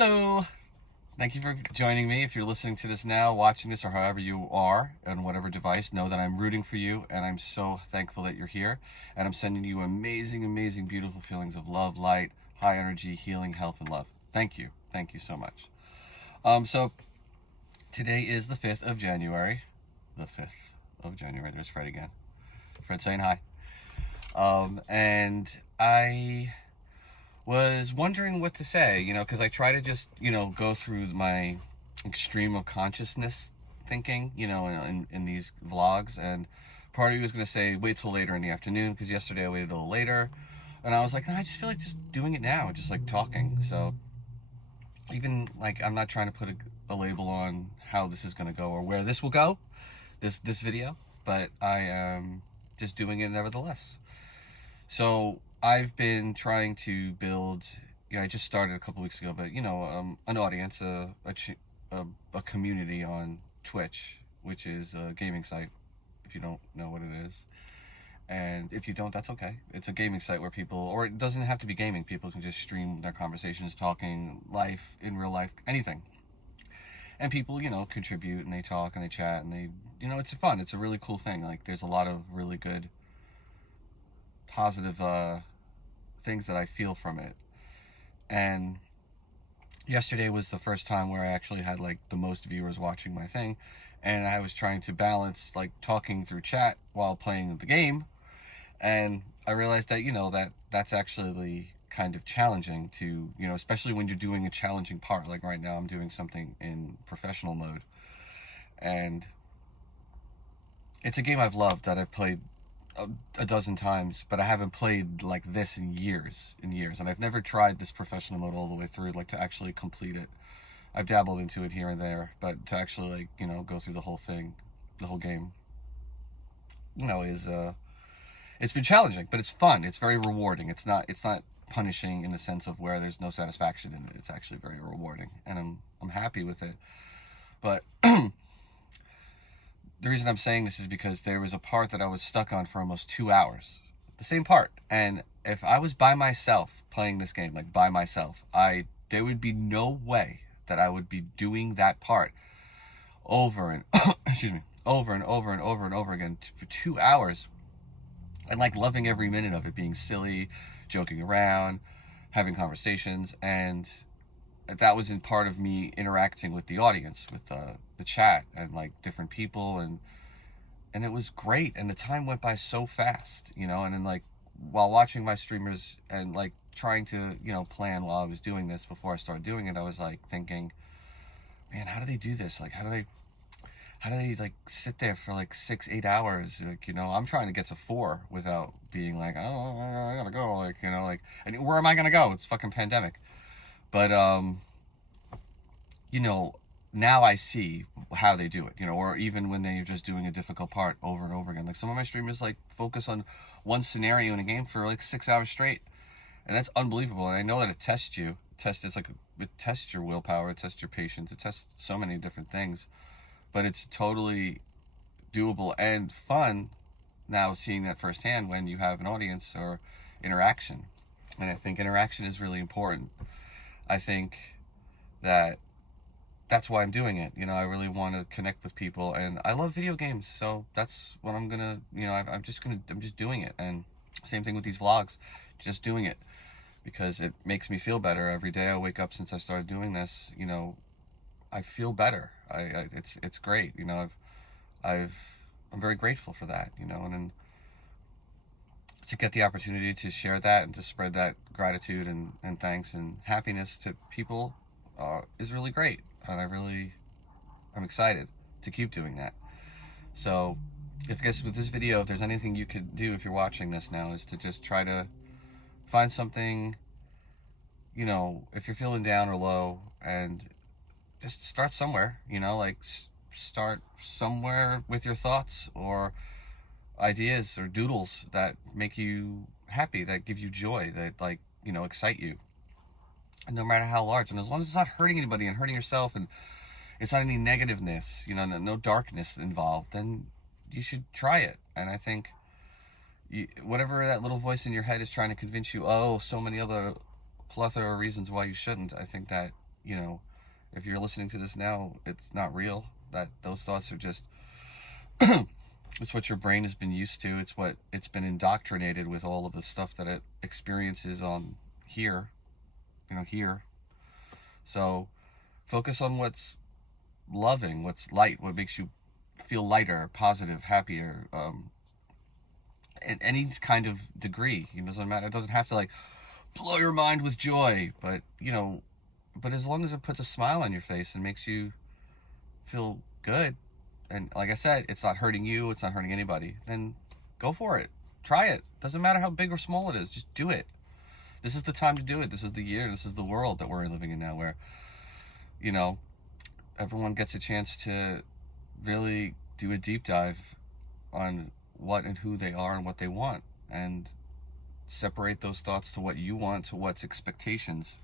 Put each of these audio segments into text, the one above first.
Hello! Thank you for joining me. If you're listening to this now, watching this, or however you are, on whatever device, know that I'm rooting for you, and I'm so thankful that you're here. And I'm sending you amazing, amazing, beautiful feelings of love, light, high energy, healing, health, and love. Thank you. Thank you so much. So today is the 5th of January. The 5th of January. There's Fred again. Fred saying hi. And I was wondering what to say, because I try to just, go through my extreme of consciousness thinking, in these vlogs. And part of me was going to say, wait till later in the afternoon, because yesterday I waited a little later. And I was like, no, I just feel like just doing it now, just like talking. So even like, I'm not trying to put a label on how this is going to go or where this will go, this video, but I am just doing it nevertheless. So I've been trying to build, I just started a couple weeks ago, but an audience, a community on Twitch, which is a gaming site, if you don't know what it is. And if you don't, that's okay. It's a gaming site where people, or it doesn't have to be gaming, people can just stream their conversations, talking life, in real life, anything. And people, contribute and they talk and they chat and they, it's fun. It's a really cool thing. Like there's a lot of really good positive things that I feel from it. And yesterday was the first time where I actually had like the most viewers watching my thing, and I was trying to balance like talking through chat while playing the game, and I realized that that's actually kind of challenging to, especially when you're doing a challenging part. Like right now I'm doing something in professional mode, and it's a game I've loved, that I've played a dozen times, but I haven't played like this in years, and I've never tried this professional mode all the way through, like to actually complete it. I've dabbled into it here and there, but to actually like, go through the whole thing, the whole game, is it's been challenging, but it's fun. It's very rewarding. It's not punishing in the sense of where there's no satisfaction in it. It's actually very rewarding, and I'm happy with it. But the reason I'm saying this is because there was a part that I was stuck on for almost 2 hours. The same part. And if I was by myself playing this game, like by myself, there would be no way that I would be doing that part over and over and over and over and over again for 2 hours, and like loving every minute of it, being silly, joking around, having conversations. And that was in part of me interacting with the audience, with the chat and like different people, and it was great. And the time went by so fast, and then like while watching my streamers and like trying to plan while I was doing this before I started doing it, I was like thinking, man, how do they do this? Like how do they like sit there for like 6-8 hours? Like, I'm trying to get to 4 without being like, oh, I gotta go, like, like, and where am I gonna go? It's fucking pandemic. But now I see how they do it, or even when they're just doing a difficult part over and over again. Like some of my streamers like focus on one scenario in a game for like 6 hours straight, and that's unbelievable. And I know that it tests you. It tests your willpower, it tests your patience, it tests so many different things. But it's totally doable and fun now, seeing that firsthand when you have an audience or interaction. And I think interaction is really important. I think that's why I'm doing it. I really want to connect with people, and I love video games, so that's what I'm gonna, I'm just doing it. And same thing with these vlogs, just doing it because it makes me feel better every day. I wake up, since I started doing this, I feel better. It's great. I'm very grateful for that. And then to get the opportunity to share that and to spread that gratitude and thanks and happiness to people is really great. And I'm excited to keep doing that. So I guess with this video, if there's anything you could do if you're watching this now, is to just try to find something, if you're feeling down or low, and just start somewhere, like start somewhere with your thoughts or ideas or doodles that make you happy, that give you joy, that like, excite you. And no matter how large, and as long as it's not hurting anybody and hurting yourself, and it's not any negativeness, no darkness involved, then you should try it. And I think whatever that little voice in your head is trying to convince you, oh, so many other plethora of reasons why you shouldn't, I think that, you know, if you're listening to this now, it's not real. That those thoughts are just it's what your brain has been used to. It's what it's been indoctrinated with, all of the stuff that it experiences on here, here. So focus on what's loving, what's light, what makes you feel lighter, positive, happier, in any kind of degree. It doesn't matter. It doesn't have to like blow your mind with joy, but but as long as it puts a smile on your face and makes you feel good, and like I said, it's not hurting you, it's not hurting anybody, then go for it. Try it. Doesn't matter how big or small it is. Just do it. This is the time to do it. This is the year. This is the world that we're living in now, where everyone gets a chance to really do a deep dive on what and who they are and what they want, and separate those thoughts to what you want, to what's expectations,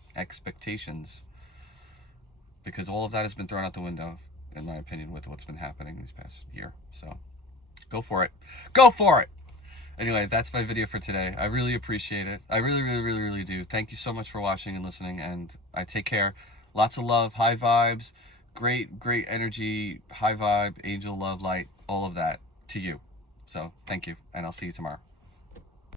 because all of that has been thrown out the window, in my opinion, with what's been happening these past year. So go for it. Anyway, that's my video for today. I really appreciate it. I really do. Thank you so much for watching and listening, and I take care. Lots of love, high vibes, great energy, high vibe, angel love, light, all of that to you. So thank you, and I'll see you tomorrow.